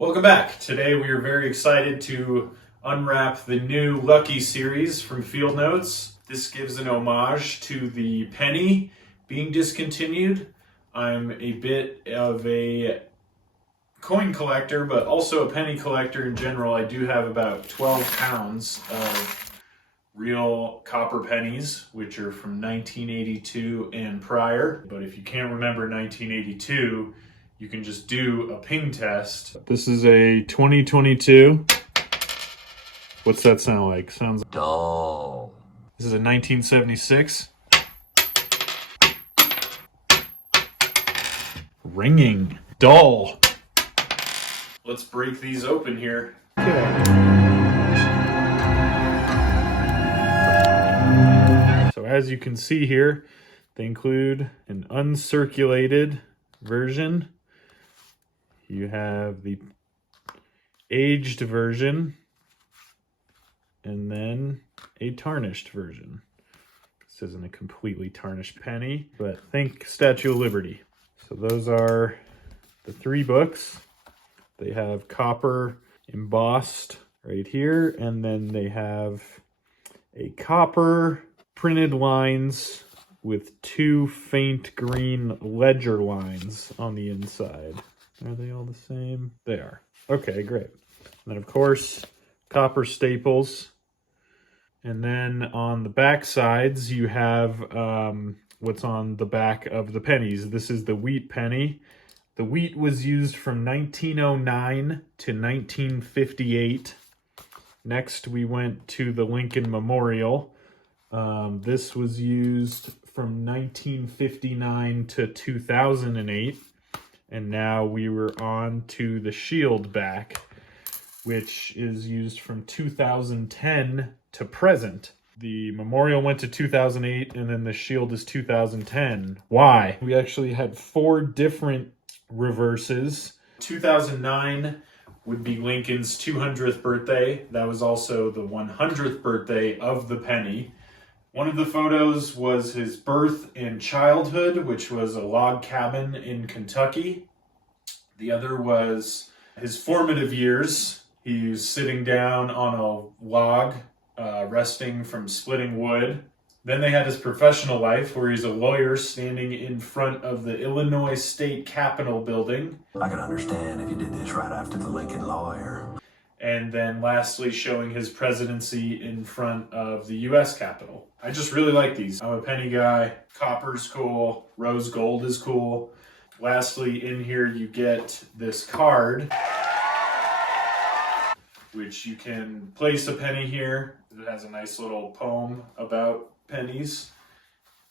Welcome back. Today we are very excited to unwrap the new Lucky series from Field Notes. This gives an homage to the penny being discontinued. I'm a bit of a coin collector, but also a penny collector in general. I do have about 12 pounds of real copper pennies, which are from 1982 and prior. But if you can't remember 1982, you can just do a ping test. This is a 2022. What's that sound like? Sounds dull. This is a 1976. Ringing. Dull. Let's break these open here. Okay. So as you can see here, they include an uncirculated version. You have the aged version, and then a tarnished version. This isn't a completely tarnished penny, but think Statue of Liberty. So those are the three books. They have copper embossed right here, and then they have a copper printed lines with two faint green ledger lines on the inside. Are they all the same? They are. Okay, great. And then, of course, copper staples. And then on the back sides, you have what's on the back of the pennies. This is the wheat penny. The wheat was used from 1909 to 1958. Next, we went to the Lincoln Memorial. This was used from 1959 to 2008. And now we were on to the shield back, which is used from 2010 to present. The memorial went to 2008, and then the shield is 2010. Why? We actually had 4 different reverses. 2009 would be Lincoln's 200th birthday. That was also the 100th birthday of the penny. One of the photos was his birth and childhood, which was a log cabin in Kentucky. The other was his formative years. He was sitting down on a log, resting from splitting wood. Then they had his professional life, where he's a lawyer standing in front of the Illinois State Capitol building. I can understand if you did this right after the Lincoln lawyer. And then lastly, showing his presidency in front of the U.S. Capitol. I just really like these. I'm a penny guy. Copper's cool. Rose gold is cool. Lastly, in here you get this card, which you can place a penny here. It has a nice little poem about pennies.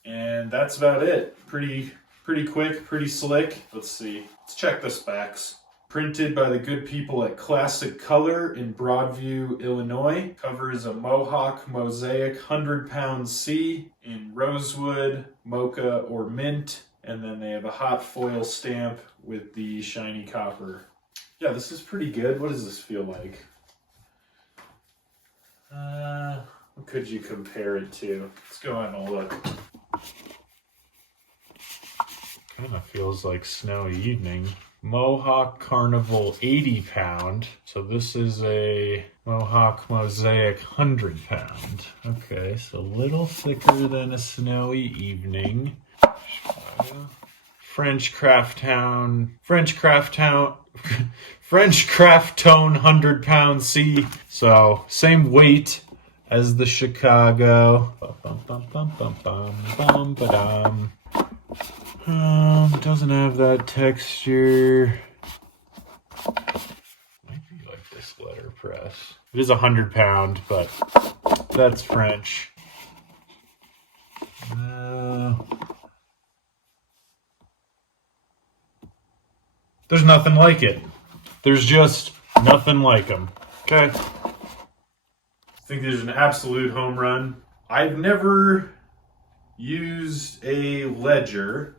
And that's about it. Pretty quick, pretty slick. Let's see. Let's check the specs. Printed by the good people at Classic Color in Broadview, Illinois. Cover is a Mohawk Mosaic 100-pound C in rosewood, mocha, or mint. And then they have a hot foil stamp with the shiny copper. Yeah, this is pretty good. What does this feel like? What could you compare it to? Let's go on and look. Kind of feels like Snowy Evening. Mohawk Carnival 80-pound. So this is a Mohawk Mosaic 100-pound. Okay, so a little thicker than a Snowy Evening. French Craft Tone 100-pound C. So same weight as the Chicago. Doesn't have that texture. Might be like this letterpress. It is 100-pound, but that's French. There's nothing like it. There's just nothing like them. Okay. I think there's an absolute home run. I've never used a ledger,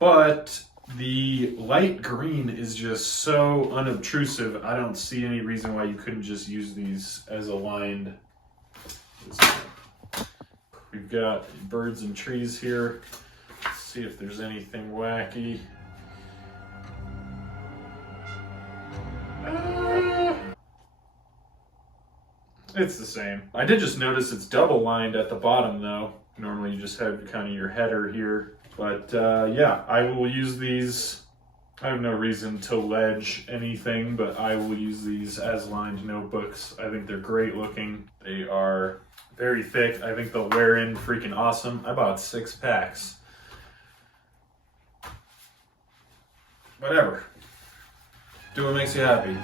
but the light green is just so unobtrusive. I don't see any reason why you couldn't just use these as aligned. We've got birds and trees here. Let's see if there's anything wacky. It's the same. I did just notice it's double lined at the bottom though. Normally you just have kind of your header here. But yeah, I will use these. I have no reason to ledge anything, but I will use these as lined notebooks. I think they're great looking. They are very thick. I think they'll wear in freaking awesome. I bought 6 packs. Whatever. Do what makes you happy.